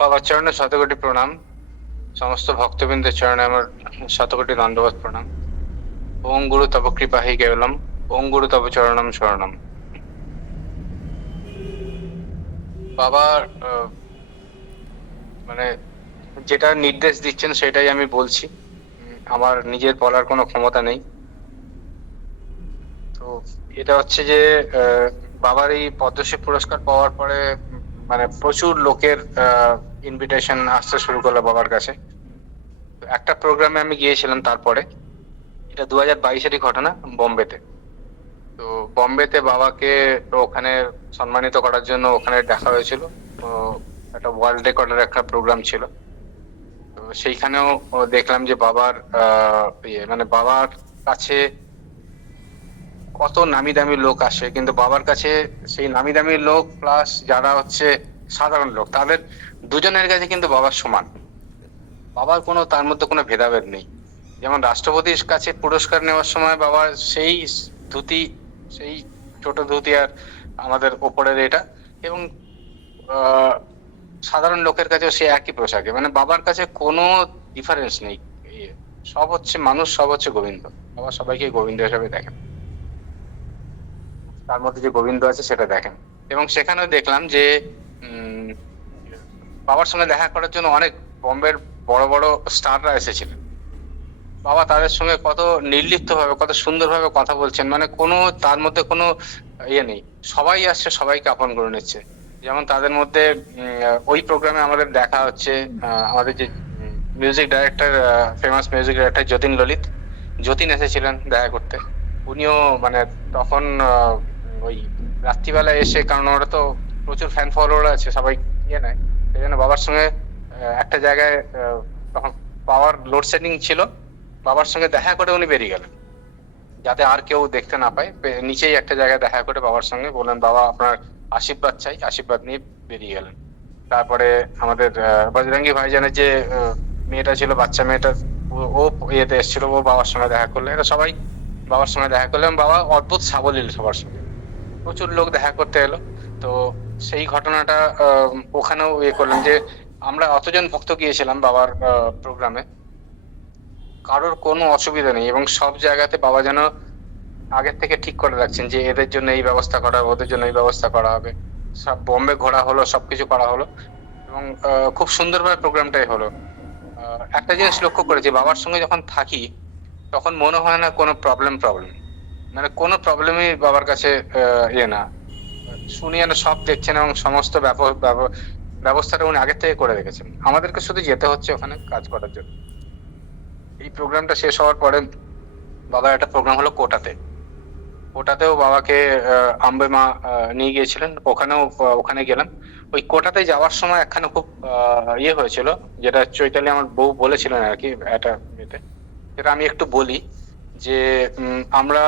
বাবার চরণে শতকোটি প্রণাম। সমস্ত ভক্তবৃন্দের চরণে আমার শতকোটি দণ্ডবত প্রণাম। ওং গুরু তব কৃপাহি কেবলম, ওং গুরু তব চরণম শরণম। বাবার মানে যেটা নির্দেশ দিচ্ছেন সেটাই আমি বলছি। আমার নিজের বলার কোনো ক্ষমতা নেই। তো এটা হচ্ছে যে বাবার এই পদ্মশ্রী পুরস্কার পাওয়ার পরে মানে প্রচুর লোকের ইনভিটেশন আসতে শুরু করলো বাবার কাছে। তো একটা প্রোগ্রামে আমি গিয়েছিলাম তারপরে, এটা 2022-এরই ঘটনা, বোম্বেতে। তো বোম্বেতে বাবাকে ওখানে সম্মানিত করার জন্য ওখানে দেখা হয়েছিল। তো একটা ওয়ার্ল্ড রেকর্ডের একটা প্রোগ্রাম ছিল। তো সেইখানেও দেখলাম যে বাবার মানে বাবার কাছে কত নামি দামি লোক আসে, কিন্তু বাবার কাছে সেই নামি দামি লোক প্লাস যারা হচ্ছে সাধারণ লোক, তাদের দুজনের কাছে কিন্তু বাবার সমান। বাবার কোনো তার মধ্যে কোনো ভেদাভেদ নেই। যেমন রাষ্ট্রপতির কাছে পুরস্কার নেওয়ার সময় বাবার সেই ধুতি, সেই ছোট ধুতি আর আমাদের ওপরের এটা, এবং আহ, সাধারণ লোকের কাছেও সে একই পোশাকে, মানে বাবার কাছে কোনো ডিফারেন্স নেই। সব হচ্ছে মানুষ, সব হচ্ছে গোবিন্দ। বাবা সবাইকে গোবিন্দ হিসেবে দেখেন, তার মধ্যে যে গোবিন্দ আছে সেটা দেখেন। এবং সেখানেও দেখলাম যে উম বাবার সঙ্গে দেখা করার জন্য অনেক বম্বের বড় বড় স্টাররা এসেছিলেন। বাবা তাদের সঙ্গে কত নির্লিপ্ত ভাবে, কত সুন্দর ভাবে কথা বলছেন, মানে কোনো তার মধ্যে কোনো ইয়ে নেই। সবাই আসছে, সবাইকে আপন করে নিচ্ছে। যেমন তাদের মধ্যে ওই প্রোগ্রামে আমাদের দেখা হচ্ছে আমাদের যে music director, famous music director Jatin Lalit, Jatin এসেছিলেন দেখা করতে। উনিও মানে তখন ওই রাত্রিবেলা এসে, কারণ ওরা তো প্রচুর ফ্যান ফলোয়ার আছে, সবাই ইয়ে নেয়, সেই জন্য বাবার সঙ্গে একটা জায়গায় তখন পাওয়ার লোডশেডিং ছিল, বাবার সঙ্গে দেখা করে উনি বেরিয়ে গেলেন যাতে আর কেউ দেখতে না পায়। নিচেই একটা জায়গায় দেখা করে বাবার সঙ্গে বললেন, বাবা আপনার আশীর্বাদ চাই, আশীর্বাদ নিয়ে বেরিয়ে গেলেন। তারপরে আমাদের বজরঙ্গি ভাইজানের যে মেয়েটা ছিল, বাচ্চা মেয়েটা, ও ইয়েতে এসেছিল, ও বাবার সঙ্গে দেখা করলো। এরা সবাই বাবার সঙ্গে দেখা করলেন। বাবা অদ্ভুত সাবলীল সবার সঙ্গে, প্রচুর লোক দেখা করতে এলো। তো সেই ঘটনাটা ওখানেও ইয়ে করলেন যে আমরা অতজন ভক্ত গিয়েছিলাম বাবার প্রোগ্রামে, কারোর কোনো অসুবিধা নেই। এবং সব জায়গাতে বাবা যেন আগের থেকে ঠিক করে রাখছেন যে এদের জন্য এই ব্যবস্থা করা হবে, ওদের জন্য এই ব্যবস্থা করা হবে। সব বোম্বে ঘোরা হলো, সবকিছু করা হলো, এবং খুব সুন্দরভাবে প্রোগ্রামটাই হলো। একটা জিনিস লক্ষ্য করেছি, বাবার সঙ্গে যখন থাকি তখন মনে হয় না কোনো প্রবলেম, মানে কোনো প্রবলেমই বাবার কাছে ইয়ে না। শুনি যেন সব দেখছেন এবং সমস্ত ব্যবস্থাটা উনি আগের থেকে করে রেখেছেন, আমাদেরকে শুধু যেতে হচ্ছে ওখানে কাজ করার জন্য। এই প্রোগ্রামটা শেষ হওয়ার পরে বাবার একটা প্রোগ্রাম হলো কোটাতে। কোটাতেও বাবাকে আম্বে মা নিয়ে গিয়েছিলেন, ওখানেও ওখানে গেলাম। ওই কোটাতে যাওয়ার সময় একখানা খুব ইয়ে হয়েছিল, যেটা চৈতালি আমার বউ বলেছিলেন আর কি একটা ইয়েতে, যেটা আমি একটু বলি। যে আমরা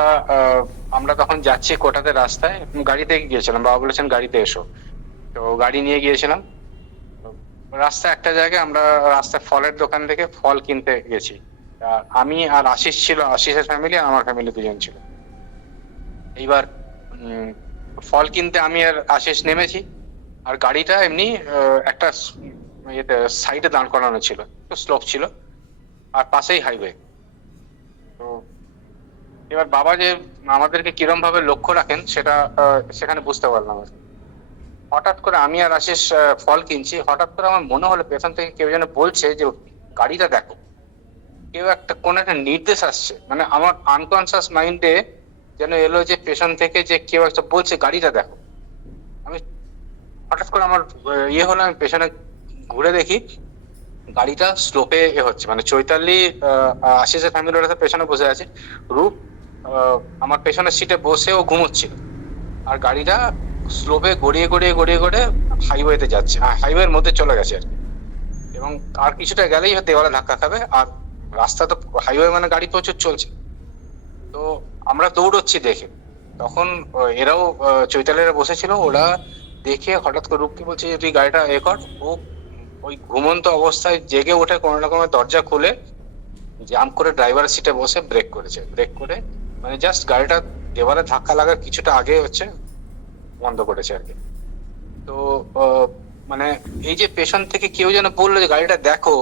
আমরা তখন যাচ্ছি কোটাতে, রাস্তায় গাড়িতে গিয়েছিলাম, বাবা বলেছেন গাড়িতে এসো। তো গাড়ি নিয়ে গিয়েছিলাম। তো রাস্তায় একটা জায়গায় আমরা রাস্তায় ফলের দোকান থেকে ফল কিনতে গেছি। আমি আর আশিস ছিল, আশিসের ফ্যামিলি আর আমার ফ্যামিলি দুজন ছিল। এইবার ফল কিনতে আমি আর আশিস নেমেছি, আর গাড়িটা এমনি একটা ইয়েতে সাইডে দাঁড় করানো ছিল, একটু স্লোপ ছিল, আর পাশেই হাইওয়ে। তো এবার বাবা যে আমাদেরকে কিরম ভাবে লক্ষ্য রাখেন সেটা সেখানে বুঝতে পারলাম আর কি। হঠাৎ করে আমি আর আশিস ফল কিনছি, হঠাৎ করে আমার মনে হলো পেছন থেকে কেউ যেন বলছে যে গাড়িটা দেখো। কেউ একটা কোন একটা নির্দেশ আসছে, মানে আমার আনকনসিয়াস মাইন্ডে যেন এলো যে পেছন থেকে যে কেউ একটা বলছে গাড়িটা দেখো। আমি হঠাৎ করে আমার ইয়ে হলো, আমি পেছনে ঘুরে দেখি গাড়িটা স্লোপে এ হচ্ছে, মানে চৈতালি আশিসের ফ্যামিলি ওরা পেছনে বসে আছে, রূপ আমার পেছনের সিটে বসে ও ঘুমোচ্ছিল, আর গাড়িটা স্লোপে গড়িয়ে গড়িয়ে গড়িয়ে গড়িয়ে হাইওয়েতে যাচ্ছে, হাইওয়ের মধ্যে চলে গেছে আর কি। এবং আর কিছুটা গেলেই দেওয়ালে ধাক্কা খাবে, আর রাস্তা তো হাইওয়ে, মানে গাড়ি প্রচুর চলছে। তো আমরা দৌড়চ্ছি দেখে, তখন এরাও চৈতালিরা বসেছিল, ওরা দেখে হঠাৎ করে রূপকে বলছে যে তুই গাড়িটা এ কর। ও ওই ঘুমন্ত অবস্থায় জেগে ওঠে, কোনো রকমের দরজা খুলে জাম্প করে ড্রাইভারের সিটে বসে ব্রেক করেছে, ব্রেক করে মানে জাস্ট গাড়িটা দেওয়ালে ধাক্কা লাগার কিছুটা আগে হচ্ছে বন্ধ করেছে আর কি। তো মানে মানে এই যে পেছন থেকে কেউ যেন বললো যে গাড়িটা দেখো,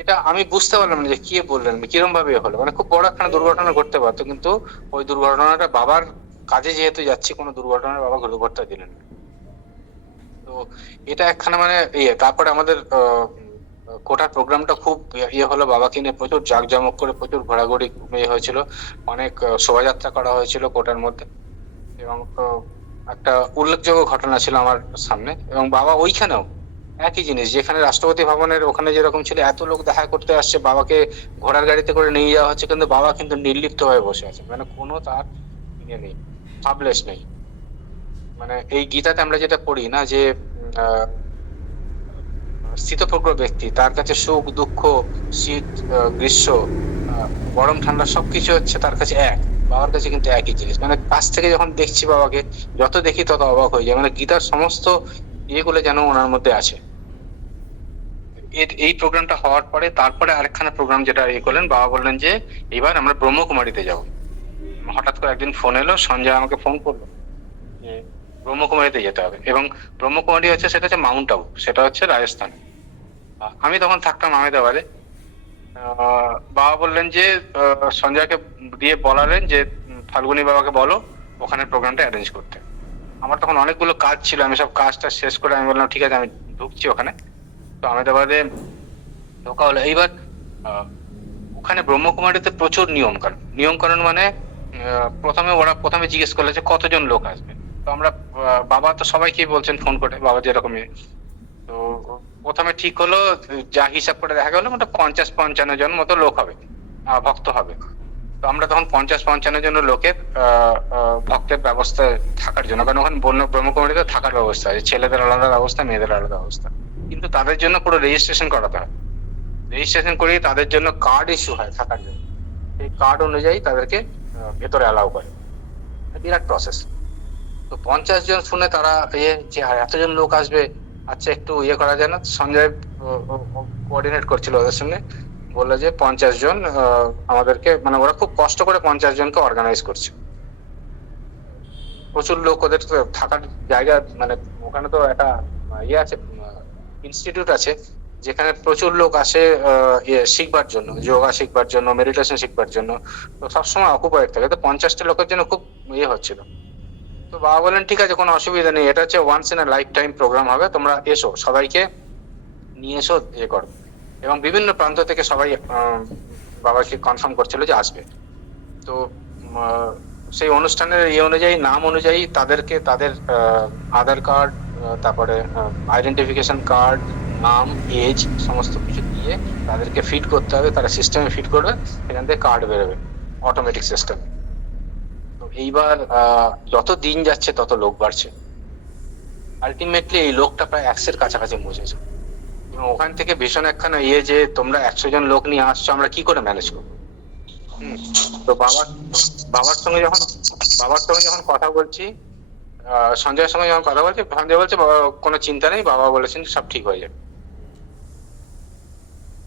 এটা আমি বুঝতে পারলাম না যে কে বললেন, কিরম ভাবে হলো। মানে খুব বড় একটা দুর্ঘটনা ঘটতে পারতো, কিন্তু ওই দুর্ঘটনাটা বাবার কাজে যেহেতু যাচ্ছি, কোনো দুর্ঘটনার বাবা ঘটতে দিলেন না। তো এটা একখানা মানে ইয়ে। তারপরে আমাদের কোটার প্রোগ্রামটা খুব ইয়ে হলো, বাবাকে নিয়ে প্রচুর জাঁকজমক করে প্রচুর ঘোরাঘুরি ইয়ে হয়েছিল, অনেক শোভাযাত্রা করা হয়েছিল কোটার মধ্যে। এবং একটা উল্লেখযোগ্য ঘটনা ছিল আমার সামনে, এবং বাবা ওইখানেও একই জিনিস, যেখানে রাষ্ট্রপতি ভবনের ওখানে যেরকম ছিল, এত লোক দেখা করতে আসছে, বাবাকে ঘোড়ার গাড়িতে করে নিয়ে যাওয়া হচ্ছে, কিন্তু বাবা কিন্তু নির্লিপ্ত হয়ে বসে আছে, মানে কোনো তার ইয়ে নেই, ভাবলেস নেই। মানে এই গীতাতে আমরা যেটা পড়ি না, যে স্থিতপ্রজ্ঞ ব্যক্তি, তার কাছে সুখ দুঃখ, শীত গ্রীষ্ম, গরম ঠান্ডা সবকিছু হচ্ছে তার কাছে এক। বাবার কাছে কিন্তু একই জিনিস। মানে কাছ থেকে যখন দেখছি বাবাকে, যত দেখি তত অবাক হয়ে যায়, মানে গীতার সমস্ত ইয়েগুলো যেন ওনার মধ্যে আছে। এই প্রোগ্রামটা হওয়ার পরে তারপরে আরেকখানা প্রোগ্রাম যেটা ইয়ে করলেন, বাবা বললেন যে এবার আমরা ব্রহ্মকুমারীতে যাব। হঠাৎ করে একদিন ফোন এলো, সঞ্জয় আমাকে ফোন করলো যে ব্রহ্মকুমারীতে যেতে হবে। এবং ব্রহ্মকুমারী হচ্ছে, সেটা হচ্ছে মাউন্ট আবু, সেটা হচ্ছে রাজস্থান। আমি তখন থাকতাম আহমেদাবাদে। বাবা বললেন যে সঞ্জয়কে দিয়ে বলালেন যে ফাল্গুনী বাবাকে বলো ওখানে প্রোগ্রামটা অ্যারেঞ্জ করতে। আমার তখন অনেকগুলো কাজ ছিল, আমি সব কাজটা শেষ করে আমি বললাম ঠিক আছে আমি ঢুকছি ওখানে। তো আহমেদাবাদে ঢোকা হলো। এইবার ওখানে ব্রহ্মকুমারীতে প্রচুর নিয়ম কানুন মানে প্রথমে জিজ্ঞেস করলে যে কতজন লোক আসবে। তো আমরা বাবা তো সবাইকে বলছেন ফোন করে, বাবা যেরকম। তো প্রথমে ঠিক হলো, যা হিসাব করে দেখা গেলো মোটা 50-55 জন মতো লোক হবে, ভক্ত হবে। তো আমরা তখন 50-55 জন লোকের ভক্তের ব্যবস্থা থাকার জন্য, কারণ ওখানে ব্রহ্মকুমারীতে থাকার ব্যবস্থা আছে, ছেলেদের আলাদা ব্যবস্থা, মেয়েদের আলাদা ব্যবস্থা, কিন্তু তাদের জন্য পুরো রেজিস্ট্রেশন করাতে হয়। রেজিস্ট্রেশন করিয়ে তাদের জন্য কার্ড ইস্যু হয় থাকার জন্য, এই কার্ড অনুযায়ী তাদেরকে ভেতরে অ্যালাউ করে। বিরাট প্রসেস। তো 50 জন শুনে তারা যে এতজন লোক আসবে, আচ্ছা একটু করা যায় না। সঞ্জয় কোঅর্ডিনেট করছিল ওদের সঙ্গে, বললো যে 50 জন আমাদেরকে, মানে ওরা খুব কষ্ট করে 50 জনকে অর্গানাইজ করছে। প্রচুর লোক, ওদের থাকার জায়গা, মানে ওখানে তো একটা আছে, ইনস্টিটিউট আছে, যেখানে প্রচুর লোক আসে শিখবার জন্য, যোগা শিখবার জন্য, মেডিটেশন শিখবার জন্য। তো সবসময় অকুপাইড থাকে। তো 50টা লোকের জন্য খুব হচ্ছিল। তো বাবা বলেন ঠিক আছে, কোনো অসুবিধা নেই, এটা হচ্ছে once in a lifetime programme হবে, তোমরা এসো, সবাইকে নিয়ে এসো করো। এবং বিভিন্ন প্রান্ত থেকে সবাই বাবাকে কনফার্ম করছিল যে আসবে। তো সেই অনুষ্ঠানের অনুযায়ী, নাম অনুযায়ী তাদেরকে তাদের আধার কার্ড, তারপরে আইডেন্টিফিকেশন কার্ড, নাম, এজ সমস্ত কিছু দিয়ে তাদেরকে ফিট করতে হবে, তারা সিস্টেমে ফিট করবে, সেখান থেকে কার্ড বেরোবে অটোমেটিক সিস্টেম। তো এইবার যত দিন যাচ্ছে তত লোক বাড়ছে, আলটিমেটলি এই লোকটা প্রায় 100-এর কাছাকাছি পৌঁছেছে। এবং ওখান থেকে ভীষণ একখানা যে তোমরা 100 জন লোক নিয়ে আসছো, আমরা কি করে ম্যানেজ করবো। তো বাবার সঙ্গে যখন কথা বলছি, সঞ্জয়ের সঙ্গে যখন কথা বলছি, সঞ্জয় বলছে কোনো চিন্তা নেই, বাবা বলেছেন সব ঠিক হয়ে যাবে।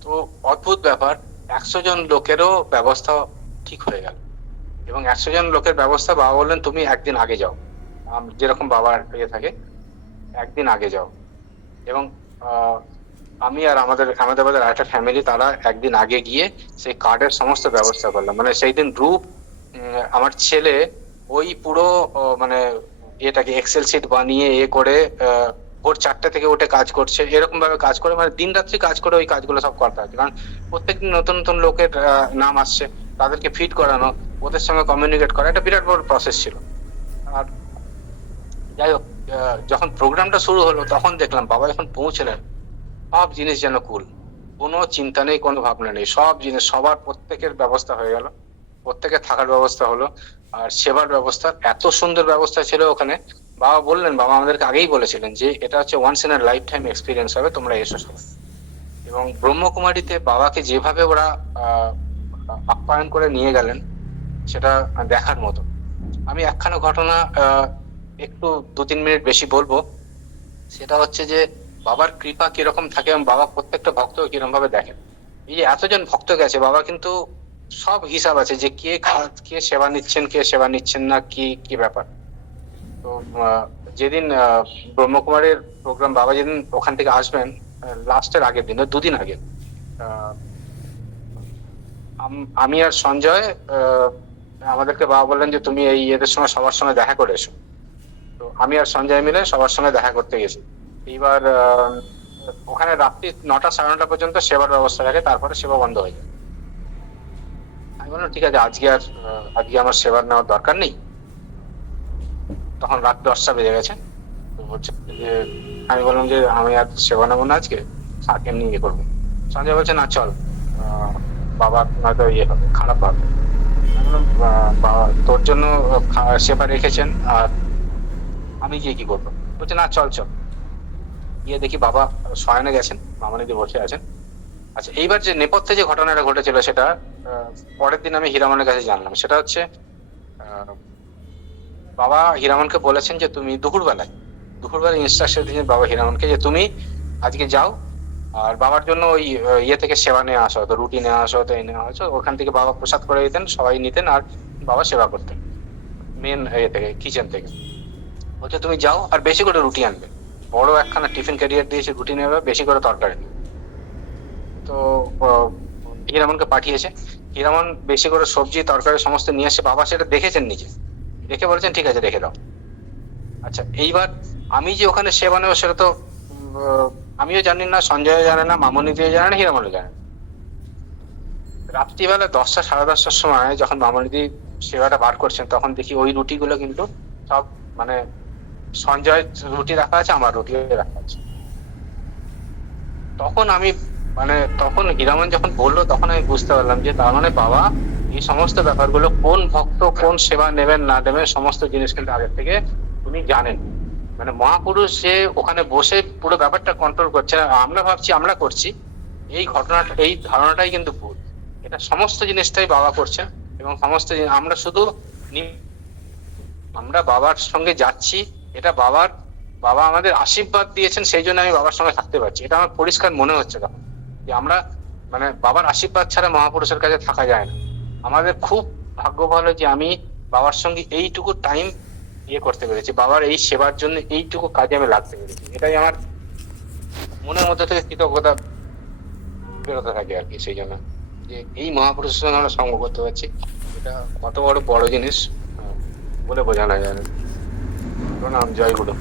তো অদ্ভুত ব্যাপার, 100 জন লোকেরও ব্যবস্থা ঠিক হয়ে গেল। এবং 100 জন লোকের ব্যবস্থা, বাবা বললেন তুমি একদিন আগে যাও, যেরকম বাবার থাকে, একদিন আগে যাও। এবং আমি আর আমাদের একটা ফ্যামিলি, তারা একদিন আগে গিয়ে সেই কার্ডের সমস্ত ব্যবস্থা করলাম। মানে সেই দিন রূপ, আমার ছেলে ওই পুরো মানে এটাকে এক্সেল শিট বানিয়ে করে ভোর 4টে থেকে উঠে কাজ করছে, এরকম ভাবে কাজ করে, মানে দিন রাত্রি কাজ করে ওই কাজগুলো সব করতে হচ্ছে। কারণ প্রত্যেকদিন নতুন নতুন লোকের নাম আসছে, তাদেরকে ফিট করানো, ওদের সঙ্গে কমিউনিকেট করা, এটা বিরাট বড় প্রসেস ছিল। আর যাই হোক, যখন প্রোগ্রামটা শুরু হলো তখন দেখলাম বাবা যখন পৌঁছলেন, সব জিনিস যেন কুল, কোনো চিন্তা নেই, কোনো ভাবনা নেই, সব জিনিস, সবার প্রত্যেকের ব্যবস্থা হয়ে গেল, প্রত্যেকের থাকার ব্যবস্থা হলো। আর সেবার ব্যবস্থা, এত সুন্দর ব্যবস্থা ছিল ওখানে। বাবা বললেন, বাবা আমাদেরকে আগেই বলেছিলেন যে এটা হচ্ছে once in a lifetime experience হবে, তোমরা এসো সবাই। এবং ব্রহ্মকুমারীতে বাবাকে যেভাবে ওরা আপ্যায়ন করে নিয়ে গেলেন, সেটা দেখার মতো। আমি একখানা ঘটনা একটু 2-3 মিনিট বেশি বলবো। সেটা হচ্ছে যে বাবার কৃপা কিরকম থাকে এবং বাবা প্রত্যেকটা ভক্তকে কিরকম ভাবে দেখেন। এই যে এতজন ভক্ত গেছে, বাবা কিন্তু সব হিসাব আছে যে কে সেবা নিচ্ছেন, কে সেবা নিচ্ছেন না, কি কি ব্যাপার। তো যেদিন ব্রহ্মকুমারীর প্রোগ্রাম, বাবা যেদিন ওখান থেকে আসবেন, লাস্টের আগের দিন, 2 দিন আগে, আহ, আমি আর সঞ্জয়, আমাদেরকে বাবা বললেন যে তুমি এই এদের সময় সবার সঙ্গে দেখা করে এসো। তো আমি আর সঞ্জয় মিলে সবার সঙ্গে দেখা করতে গেছি। এইবার ওখানে রাত্রি 9টা 9:30 পর্যন্ত সেবার ব্যবস্থা থাকে, তারপরে সেবা বন্ধ হয়ে যায়। আমি বললাম ঠিক আছে, আজকে আমার সেবার নেওয়ার দরকার নেই। তখন রাত 10টা বেজে গেছে। তো বলছে যে, আমি বললাম যে আমি আর সেবা নেবো না আজকে, এমনি ইয়ে করবো। সঞ্জয় বলছে না চল, বাবা নয়তো ইয়ে হবে, খারাপ ভাবে। আমি বললাম বাবা তোর জন্য সেবা রেখেছেন, আর আমি গিয়ে কি করবো? বলছে না চল চল। গিয়ে দেখি বাবা শয়নে গেছেন, মামানিদি বসে আছেন। আচ্ছা, এইবার যে নেপথ্যে যে ঘটনাটা ঘটেছিল সেটা পরের দিন আমি হীরামনের কাছে জানলাম। সেটা হচ্ছে আহ, বাবা হীরামনকে বলেছেন যে তুমি দুপুরবেলায় ইনস্ট্রাকশন দিয়েছেন বাবা হীরামনকে যে তুমি আজকে যাও, আর বাবার জন্য ওই ইয়ে থেকে সেবা নিয়ে আসা হতো, রুটি নিয়ে আসা হতো, এই নেওয়া হতো, ওখান থেকে বাবা প্রসাদ করে দিতেন, সবাই নিতেন, আর বাবা সেবা করতেন মেন ইয়ে থেকে, কিচেন থেকে। বলছে তুমি যাও আর বেশি করে রুটি আনবে, বড় একখানা টিফিন ক্যারিয়ার দিয়েছে, রুটি নেবে, বেশি করে তরকারি নেবে। তো আহ, হীরামনকে পাঠিয়েছে। হীরামন বেশি করে সবজি তরকারি সমস্ত নিয়ে এসে, বাবা সেটা দেখেছেন নিজে, দেখে বলেছেন ঠিক আছে রেখে দাও। আচ্ছা, এইবার আমি যে ওখানে সেবা নেবো সেটা তো আমিও জানি না, সঞ্জয় জানে না, মামনি দিয়ে জানে না, হীরামনও জানে না। রাত্রিবেলা 10টা 10:30টার সময় যখন মামনিদি সেবাটা বার করছেন, তখন দেখি ওই রুটিগুলো কিন্তু সব, মানে সঞ্জয় রুটি রাখা আছে, আমার রুটি রাখা আছে। তখন আমি, মানে তখন হীরামন যখন বললো, তখন আমি বুঝতে পারলাম যে তার মানে বাবা এই সমস্ত ব্যাপারগুলো, কোন ভক্ত কোন সেবা নেবেন না নেবেন সমস্ত জিনিস কিন্তু আগের থেকে উনি জানেন। মানে মহাপুরুষ যে ওখানে বসে পুরো ব্যাপারটা কন্ট্রোল করছে, আমরা ভাবছি আমরা করছি, এই ঘটনাটা, এই ধারণাটাই কিন্তু ভুল। এটা সমস্ত জিনিসটাই বাবা করছেন, এবং সমস্ত আমরা শুধু আমরা বাবার সঙ্গে যাচ্ছি, এটা বাবা আমাদের আশীর্বাদ দিয়েছেন, সেই জন্য আমি বাবার সঙ্গে থাকতে পারছি, এটা আমার পরিষ্কার মনে হচ্ছে তখন, যে আমরা, মানে বাবার আশীর্বাদ ছাড়া মহাপুরুষের কাছে থাকা যায় না। আমাদের খুব ভাগ্য ভালো যে আমি বাবার সঙ্গে এইটুকু টাইম ইয়ে করতে পেরেছি, বাবার এই সেবার জন্য এইটুকু কাজে আমি লাগতে পেরেছি, এটাই আমার মনের মধ্যে থেকে কৃতজ্ঞতা বেরোতে থাকে আর কি। সেই জন্য যে এই মহাপুরুষের সঙ্গে আমরা সঙ্গ করতে পারছি, এটা কত বড় বড় জিনিস বলে বোঝানো যায় না। প্রণাম, জয় গুরু।